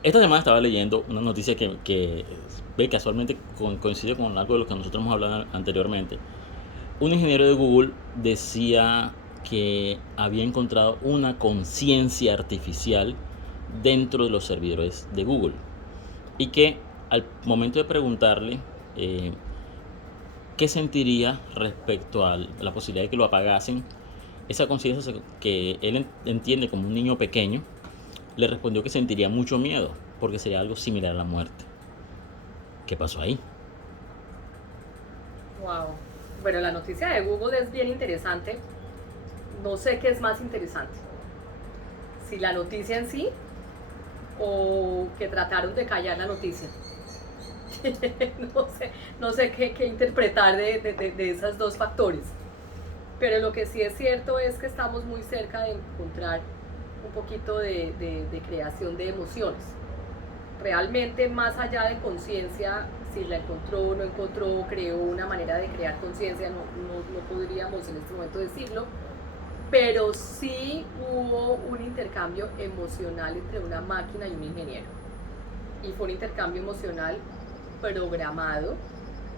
Esta semana estaba leyendo una noticia que ve casualmente coincide con algo de lo que nosotros hemos hablado anteriormente. Un ingeniero de Google decía que había encontrado una conciencia artificial dentro de los servidores de Google y que al momento de preguntarle eh, qué sentiría respecto a la posibilidad de que lo apagasen, esa conciencia que él entiende como un niño pequeño, le respondió que sentiría mucho miedo porque sería algo similar a la muerte. ¿Qué pasó ahí? Wow. Bueno, la noticia de Google es bien interesante. No sé qué es más interesante. Si la noticia en sí o que trataron de callar la noticia. No sé qué interpretar de esos dos factores. Pero lo que sí es cierto es que estamos muy cerca de encontrar un poquito de creación de emociones. Realmente, más allá de conciencia, si la encontró, no encontró, creó una manera de crear conciencia, no podríamos en este momento decirlo, pero sí hubo un intercambio emocional entre una máquina y un ingeniero. Y fue un intercambio emocional programado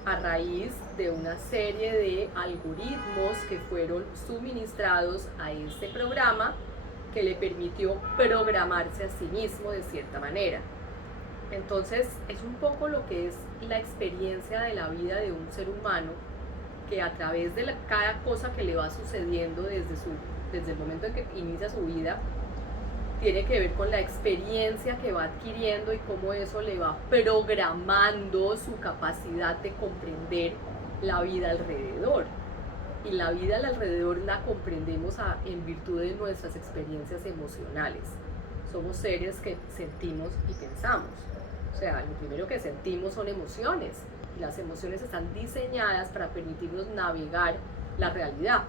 a raíz de una serie de algoritmos que fueron suministrados a este programa que le permitió programarse a sí mismo de cierta manera. Entonces es un poco lo que es la experiencia de la vida de un ser humano que a través de cada cosa que le va sucediendo desde el momento en que inicia su vida tiene que ver con la experiencia que va adquiriendo y cómo eso le va programando su capacidad de comprender la vida alrededor. Y la vida alrededor la comprendemos en virtud de nuestras experiencias emocionales. Somos seres que sentimos y pensamos. O sea, lo primero que sentimos son emociones. Y las emociones están diseñadas para permitirnos navegar la realidad.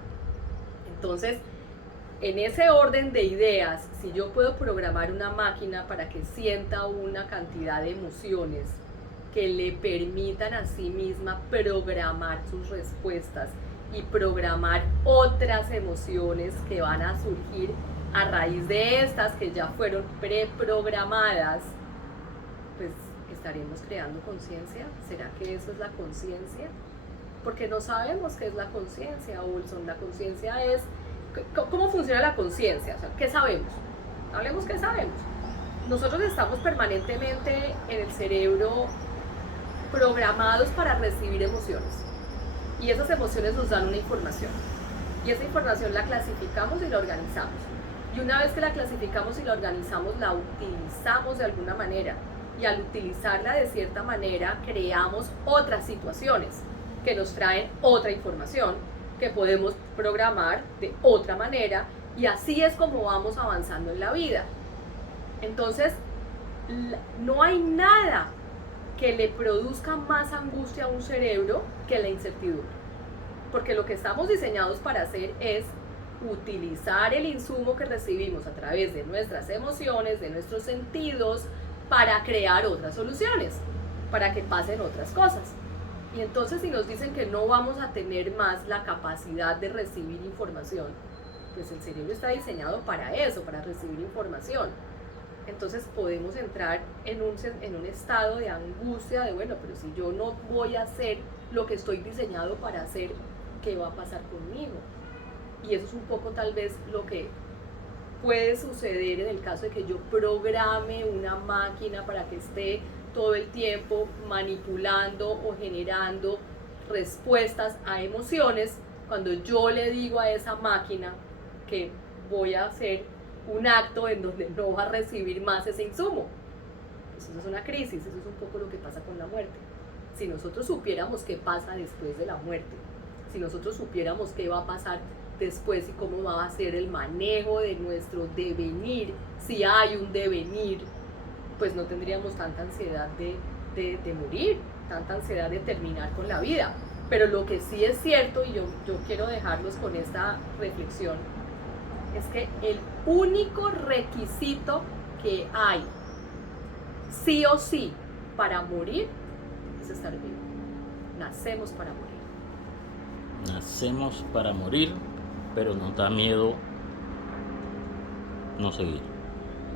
Entonces, en ese orden de ideas, si yo puedo programar una máquina para que sienta una cantidad de emociones que le permitan a sí misma programar sus respuestas y programar otras emociones que van a surgir a raíz de estas que ya fueron preprogramadas, pues estaremos creando conciencia. ¿Será que eso es la conciencia? Porque no sabemos qué es la conciencia, Olson. La conciencia es cómo funciona la conciencia, o sea, ¿qué sabemos? Hablemos qué sabemos. Nosotros estamos permanentemente en el cerebro programados para recibir emociones y esas emociones nos dan una información y esa información la clasificamos y la organizamos y una vez que la clasificamos y la organizamos la utilizamos de alguna manera y al utilizarla de cierta manera creamos otras situaciones que nos traen otra información que podemos programar de otra manera y así es como vamos avanzando en la vida. Entonces, no hay nada que le produzca más angustia a un cerebro que la incertidumbre. Porque lo que estamos diseñados para hacer es utilizar el insumo que recibimos a través de nuestras emociones, de nuestros sentidos, para crear otras soluciones, para que pasen otras cosas. Y entonces si nos dicen que no vamos a tener más la capacidad de recibir información, pues el cerebro está diseñado para eso, para recibir información. Entonces podemos entrar en un estado de angustia de, bueno, pero si yo no voy a hacer lo que estoy diseñado para hacer, ¿qué va a pasar conmigo? Y eso es un poco tal vez lo que puede suceder en el caso de que yo programe una máquina para que esté todo el tiempo manipulando o generando respuestas a emociones, cuando yo le digo a esa máquina que voy a hacer un acto en donde no va a recibir más ese insumo. Pues eso es una crisis, eso es un poco lo que pasa con la muerte. Si nosotros supiéramos qué pasa después de la muerte, si nosotros supiéramos qué va a pasar después y cómo va a ser el manejo de nuestro devenir, si hay un devenir, pues no tendríamos tanta ansiedad de morir, tanta ansiedad de terminar con la vida. Pero lo que sí es cierto, y yo quiero dejarlos con esta reflexión, es que el único requisito que hay, sí o sí, para morir, es estar vivo. Nacemos para morir. Nacemos para morir, pero nos da miedo no seguir.